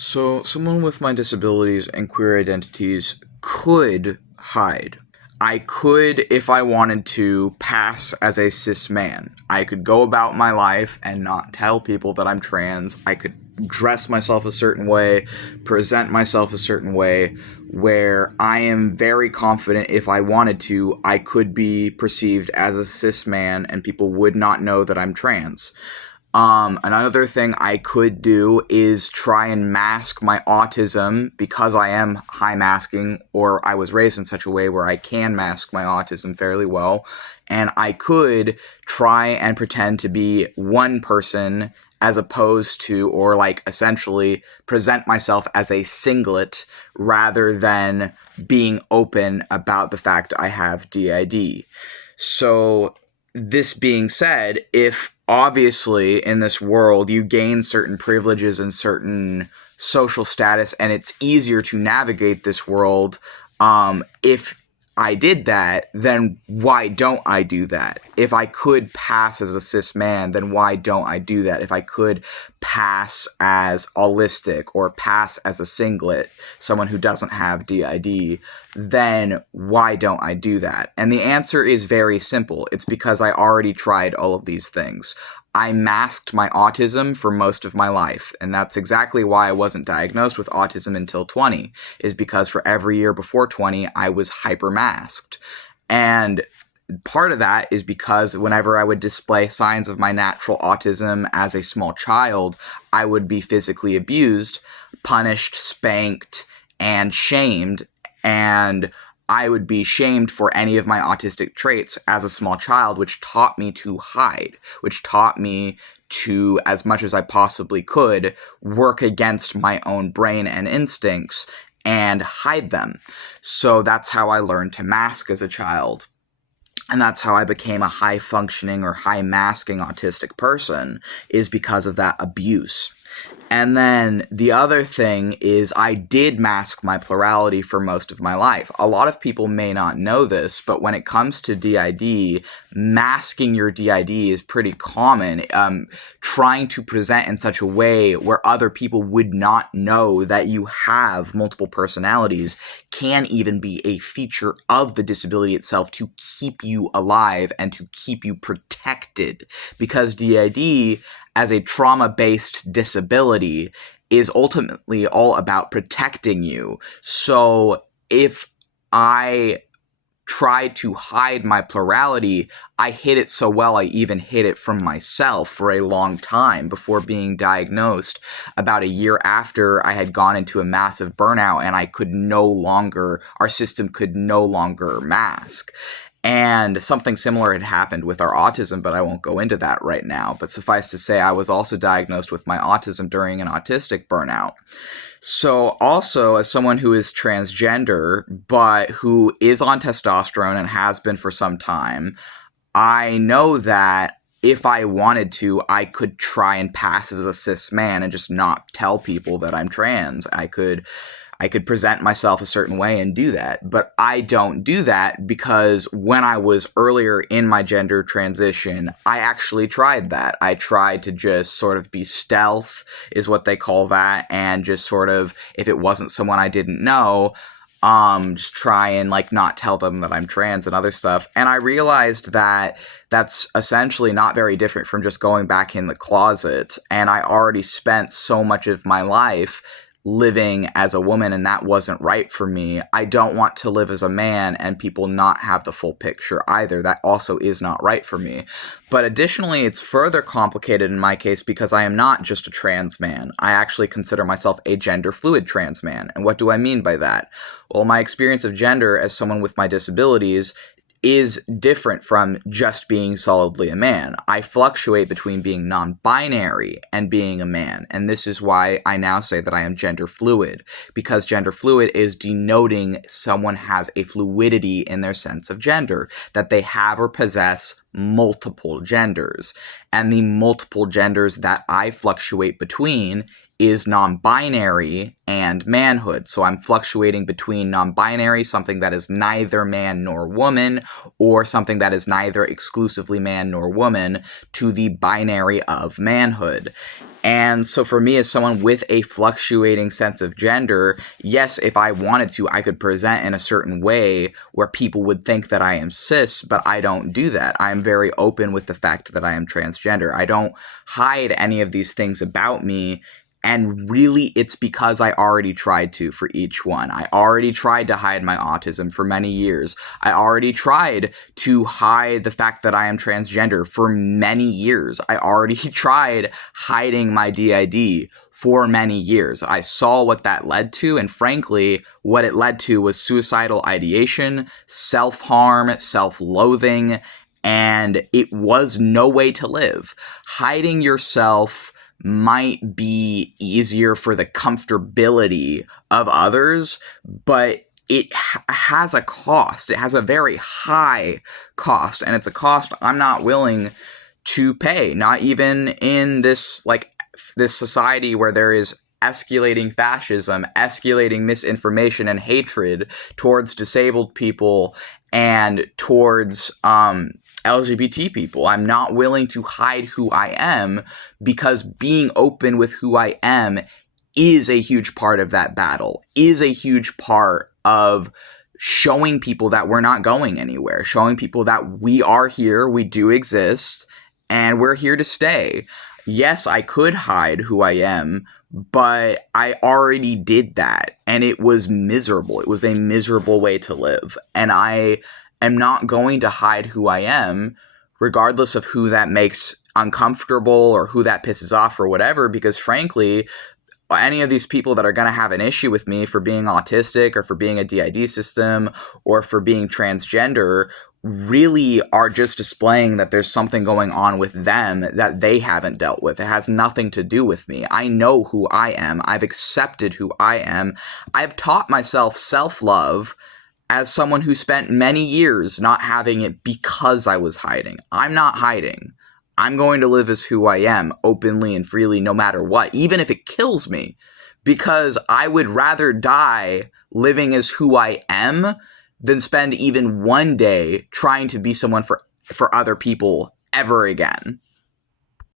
So, someone with my disabilities and queer identities could hide. I could, if I wanted to, pass as a cis man. I could go about my life and not tell people that I'm trans. I could dress myself a certain way, present myself a certain way, where I am very confident if I wanted to, I could be perceived as a cis man and people would not know that I'm trans. Another thing I could do is try and mask my autism because I am high masking, or I was raised in such a way where I can mask my autism fairly well. And I could try and pretend to be one person as opposed to, or like essentially present myself as a singlet rather than being open about the fact I have DID. So, this being said, if obviously in this world you gain certain privileges and certain social status, and it's easier to navigate this world, if I did that, then why don't I do that? If I could pass as a cis man, then why don't I do that? If I could pass as allistic or pass as a singlet, someone who doesn't have DID, then why don't I do that? And the answer is very simple. It's because I already tried all of these things. I masked my autism for most of my life, and that's exactly why I wasn't diagnosed with autism until 20, is because for every year before 20, I was hyper masked. And part of that is because whenever I would display signs of my natural autism as a small child, I would be physically abused, punished, spanked, and shamed, and I would be shamed for any of my autistic traits as a small child, which taught me to hide, which taught me to, as much as I possibly could, work against my own brain and instincts and hide them. So that's how I learned to mask as a child. And that's how I became a high functioning or high masking autistic person, is because of that abuse. And then the other thing is I did mask my plurality for most of my life. A lot of people may not know this, but when it comes to DID, masking your DID is pretty common. Trying to present in such a way where other people would not know that you have multiple personalities can even be a feature of the disability itself to keep you alive and to keep you protected. Because DID, as a trauma-based disability, is ultimately all about protecting you. So if I tried to hide my plurality, I hid it so well I even hid it from myself for a long time before being diagnosed about a year after I had gone into a massive burnout and our system could no longer mask. And something similar had happened with our autism, but I won't go into that right now. But suffice to say, I was also diagnosed with my autism during an autistic burnout. So also, as someone who is transgender, but who is on testosterone and has been for some time, I know that if I wanted to, I could try and pass as a cis man and just not tell people that I'm trans. I could present myself a certain way and do that, but I don't do that because when I was earlier in my gender transition, I actually tried that. I tried to just sort of be stealth, is what they call that, and just sort of, if it wasn't someone I didn't know, just try and like not tell them that I'm trans and other stuff. And I realized that that's essentially not very different from just going back in the closet. And I already spent so much of my life living as a woman, and that wasn't right for me. I don't want to live as a man and people not have the full picture either. That also is not right for me. But additionally, it's further complicated in my case because I am not just a trans man. I actually consider myself a gender fluid trans man. And what do I mean by that? Well, my experience of gender as someone with my disabilities is different from just being solidly a man. I fluctuate between being non-binary and being a man, and this is why I now say that I am gender fluid, because gender fluid is denoting someone has a fluidity in their sense of gender, that they have or possess multiple genders, and the multiple genders that I fluctuate between is non-binary and manhood. So I'm fluctuating between non-binary, something that is neither man nor woman, or something that is neither exclusively man nor woman, to the binary of manhood. And so for me, as someone with a fluctuating sense of gender, yes, if I wanted to, I could present in a certain way where people would think that I am cis, but I don't do that. I'm very open with the fact that I am transgender. I don't hide any of these things about me. And really, it's because I already tried to for each one. I already tried to hide my autism for many years. I already tried to hide the fact that I am transgender for many years. I already tried hiding my DID for many years. I saw what that led to, and frankly, what it led to was suicidal ideation, self-harm, self-loathing, and it was no way to live. Hiding yourself might be easier for the comfortability of others, but it has a cost. It has a very high cost, and it's a cost I'm not willing to pay, not even in this society where there is escalating fascism, escalating misinformation and hatred towards disabled people and towards LGBT people. I'm not willing to hide who I am, because being open with who I am is a huge part of that battle, is a huge part of showing people that we're not going anywhere, showing people that we are here, we do exist, and we're here to stay. Yes, I could hide who I am, but I already did that, and it was miserable. It was a miserable way to live, and I am not going to hide who I am, regardless of who that makes uncomfortable or who that pisses off or whatever, because frankly, any of these people that are going to have an issue with me for being autistic or for being a DID system or for being transgender really are just displaying that there's something going on with them that they haven't dealt with. It has nothing to do with me. I know who I am. I've accepted who I am. I've taught myself self-love as someone who spent many years not having it because I was hiding. I'm not hiding. I'm going to live as who I am, openly and freely, no matter what, even if it kills me, because I would rather die living as who I am than spend even one day trying to be someone for other people ever again.